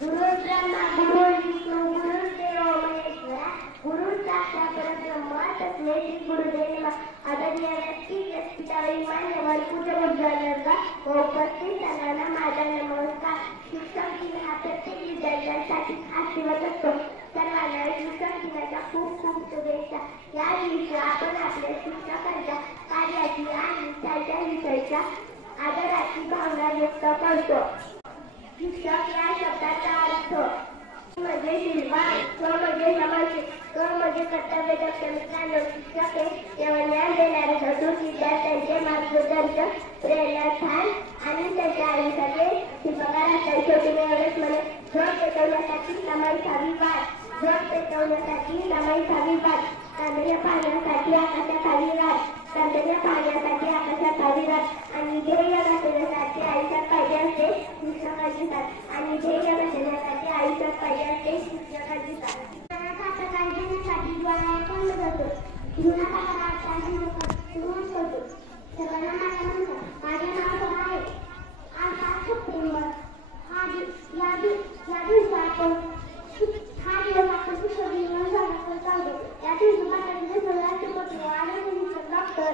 गुरु ब्रह्मा गुरु विष्णू गुरुदेव महेश्वरा गुरु साक्षात परब्रह्म तस्मै श्री गुरुदेव नमः। आदरणीय व्यासपीठावरील मान्यवर पूज्यवर्गांना व उपस्थित सर्वांना माझा नमस्कार। शिक्षक दिन हा प्रत्येक विद्यार्थ्यांसाठी आशीर्वाद असतो। सर्वांना शिक्षक दिनाच्या खूप खूप शुभेच्छा। या दिवशी आपण आपल्या शिक्षकांच्या कार्याची आणि त्यांच्या विषयाच्या आदराची भावना व्यक्त करतो। शिक्षक या शब्दाचा अर्थ म्हणजे शिल्पा, क म्हणजे समर्पित, क म्हणजे कर्तव्यदक्ष। मित्रांनो, शिक्षक हे केवळ ज्ञान देणारे नसून विद्यार्थ्यांचे मार्गदर्शक, प्रेरणास्थान आणि त्यांच्या आयुष्याचे शिल्पकार असतात। शेवटी मी एवढेच म्हणेन, झोप पेटवण्यासाठी सामायिक हवी वाट, झोप पेटवण्यासाठी सामायिक हवी वाट, चांदण्या पाहण्यासाठी आकाशात हवी रात, चांदण्या पाहण्यासाठी आकाशात हवी रात, आणि ध्येय गाठण्यासाठी आयुष्यात पाहिजे असते शिक्षकाची साथ, आणि ध्येय गाठण्यासाठी आयुष्यात पाहिजे असते शिक्षकाची साथ। जीवनाचा प्रकाश देण्यासाठी जीवनाला जातो, जीवनाचा प्रकाश सुरुवात करतो। सर्वांना माझा नमस्कार। माझे नाव सोहम आहे। आज 7 सप्टेंबर या दिवशी आपण हा दिवस आपण शिक्षक दिन म्हणून साजरा करत आहोत। या दिवशी भारताचे राष्ट्रपती आदरणीय शिक्षक डॉक्टर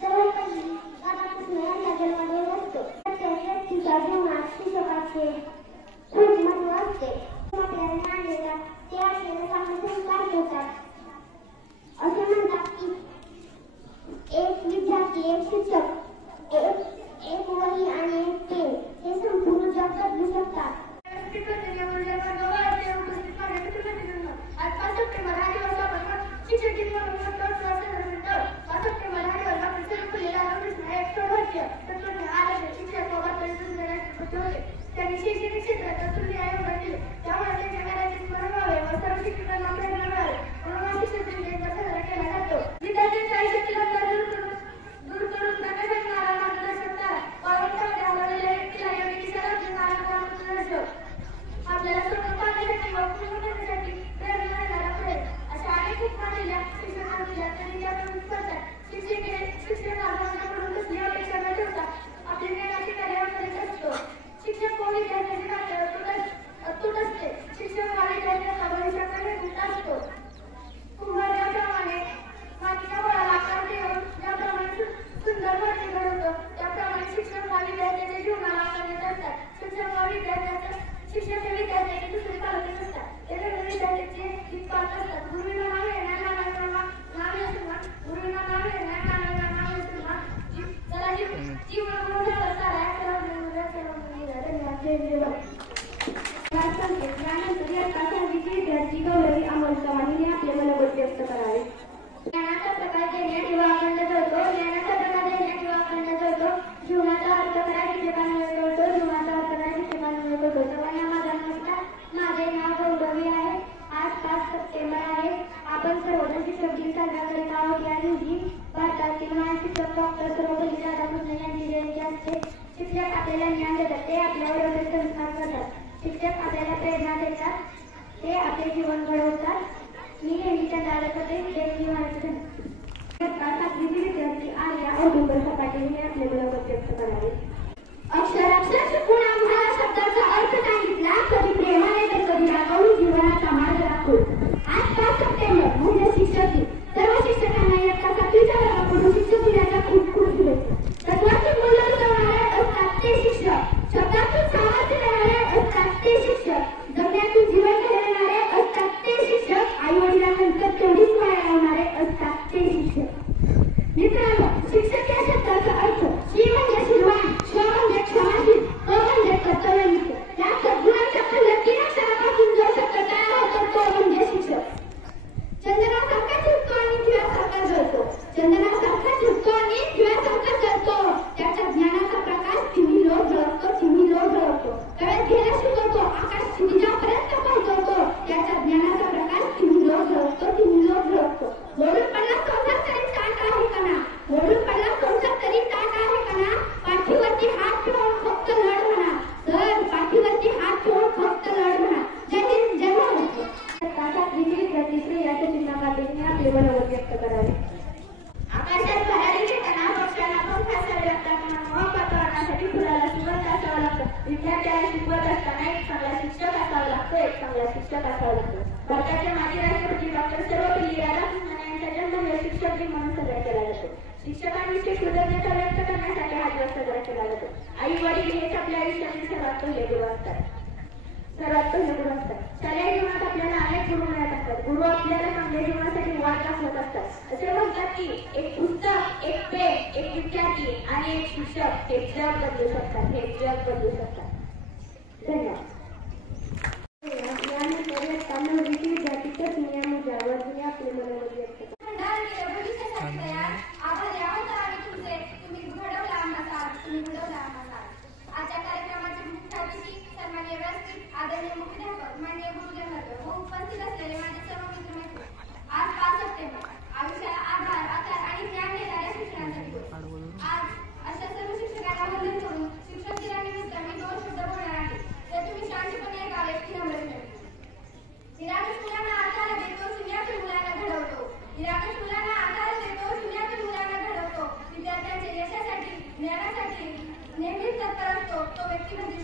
सर्वपल्ली राधाकृष्ण यांचा जन्मदिन असतो। प्रत्येक व्यक्तीच्या जीवनात शिक्षकाचे खूप महत्त्व असते। आपल्याला ज्ञान देतात, ते आपल्याला चांगले संस्कार देतात। असे म्हणतात की एक विद्यार्थी, एक शिक्षक, एक वही आणि एक पेन हे संपूर्ण जग बदलू शकतात। आज 5 सप्टेंबर हा दिवस आपण शिक्षक दिन म्हणून त्यांनी शैक्षणिक क्षेत्रात अतुल्य योगदान दिले, त्यामुळे त्यांच्या कार्याचे स्मरण व्हावे व सर्व शिक्षकांना प्रेरणा मिळावी म्हणून हा शिक्षक दिन साजरा केला जातो। विद्यार्थ्यांच्या आयुष्यातील अंतर दूर करून त्यांना भेटणारा मार्गदर्शक वारंवार आवडलेल्या व्यक्तीला योग्य दिशा दाखवणारा मार्गदर्शक, आपल्याला स्वतः पाहण्यासाठी व पूर्ण करण्यासाठी प्रेरणा देणारा प्रयत्न, अशा अनेक उपमा दिल्या शिक्षकांना दिल्या तरी त्या प्रमुख करतात। शिक्षक आजूबाजूकडून कसली अपेक्षा न ठेवता आपल्या ज्ञानाची कार्यावर करीत असतो। शिक्षक व विद्यार्थ्यांची नाते अतूट असते। शिक्षक हा विद्यार्थ्यांचा भविष्याचा निर्माता असतो। कुंभार ज्याप्रमाणे मातीच्या गोळ्याला आकार देऊन ज्याप्रमाणे सुंदर मूर्ती घडवतो, त्याप्रमाणे शिक्षक हा विद्यार्थ्यांच्या जीवनाला आकार देत असतात। शिक्षक हे विद्यार्थ्यांची दुसरी पालक असतात। ते विद्यार्थ्यांचे हित पाहत असतात। गुरुविना नाव येणार, नाव येणार, गुरुविना नाव येणार, नाव येणार, त्याला जीवन मोठ्या सारा यानंतर विद्यार्थी गौरवी अमोल चव्हाण आपले मनोगत व्यक्त करावे। ज्ञानाचा प्रकाश देण्यात किंवा अखंड जळतो, ज्ञानाचा प्रकाश देण्यात किंवा अखंड जळतो, जीवनाचा अर्थ करा शिक्षकांमुळे कळतो, जीवनाचा अर्थ करा शिक्षकांमुळे कळतो। सर्वांना माझा नमस्कार। माझे नाव गौरवी आहे। आज 5 सप्टेंबर आहे। आपण सर्वजण शिक्षक दिन साजरा करीत आहोत। या दिवशी भारतातील महान शिक्षक डॉक्टर सर्वपल्ली राधाकृष्ण यांची जयंती असते। शिक्षक आपल्याला ज्ञान देतात, ते आपल्यावर एवढे संस्कार करतात। शिक्षक आपल्याला प्रेरणा देतात, ते आपले जीवन घडवतात। मी नेहमीच्या दाराकडे जीवनाचे विद्यार्थी आर्या औदुंबर सपाटे हे आपले मनोगत व्यक्त करावे। अक्षराक्षर शिकून आम्हाला शब्दाचा अर्थ सांगितला, कधी प्रेमाने तर कधी रागावून जीवनाचा मार्ग दाखवून। आज 5 सप्टेंबर म्हणजे शिक्षक दिन। सर्व शिक्षकांना इयत्ता 7वीच्या वर्गाकडून शिक्षक दिनाच्या खूप खूप शुभेच्छा। तत्वातून मूल्य रुजवणारे असतात ते शिक्षक, शब्दातून सामर्थ्य देणारे असतात ते शिक्षक, जगण्यातून जीवन घडवणारे असतात ते शिक्षक, आई वडिलांनंतर तेवढीच माया लावणारे असतात ते शिक्षक। मित्रांनो, शिक्षक या शब्दाचा अर्थ शी म्हणजे शीलवान, क्ष म्हणजे क्षमाशील, क म्हणजे कर्तव्यनिष्ठ। या सद्गुणांच्या 3 अक्षरापासून जो शब्द तयार होतो तो म्हणजे शिक्षक। विद्यार्थ्याला शिकवत असताना एक चांगला शिक्षक असावा लागतो, एक चांगला शिक्षक असावा लागतो. भारताच्या माजी राष्ट्रपती डॉक्टर सर्वपल्ली राधाकृष्णन यांचा जन्म हे शिक्षक दिन म्हणून साजरा केला जातो. शिक्षकांविषयी कृतज्ञता व्यक्त करण्यासाठी हा दिवस साजरा केला जातो. आई वडील हेच आपल्या आयुष्यातील सर्वात पहिले गुरु असतात. शालेय जीवनात आपल्याला अनेक गुरु मिळत असतात. गुरु आपल्याला चांगल्या जीवनासाठी वाट दाखवत असतात. असे म्हणतात की एक पुस्तक, एक पेन, एक विद्यार्थी आणि एक शिक्षक हे जग बदलू शकतात, हे जग बदलू शकतात. धन्यवाद. विद्यार्थीच नियम ज्यावर तुम्ही आपले मनोबल व्यक्त करता. आजच्या कार्यक्रमाचे मुख्य अतिथी सन्माननीय व्यासपीठ आदरणीय मुख्याध्यापक माननीय गुरुजनवर्ग व उपस्थित असलेले माझे सर्व मित्रमैत्रिणी. आज 5 सप्टेंबर आयुष्याला आभार, आचार आणि ज्ञान देणाऱ्या शिक्षणासाठी. आज अशा सर्व शिक्षकांना वंदन करून शिक्षक दिनानिमित्त मी 2 शब्द बोलणार आहे. ते तुम्ही शांतपणे ऐकावे ही नम्र विनंती. निरागस मुलांना आकार देतो, शून्यातून मुलांना घडवतो. निरागस मुलांना आकार देतो, शून्यातून मुलांना घडवतो. विद्यार्थ्यांच्या यशासाठी, ज्ञानासाठी नेहमीच तत्पर असतो तो व्यक्ती म्हणजे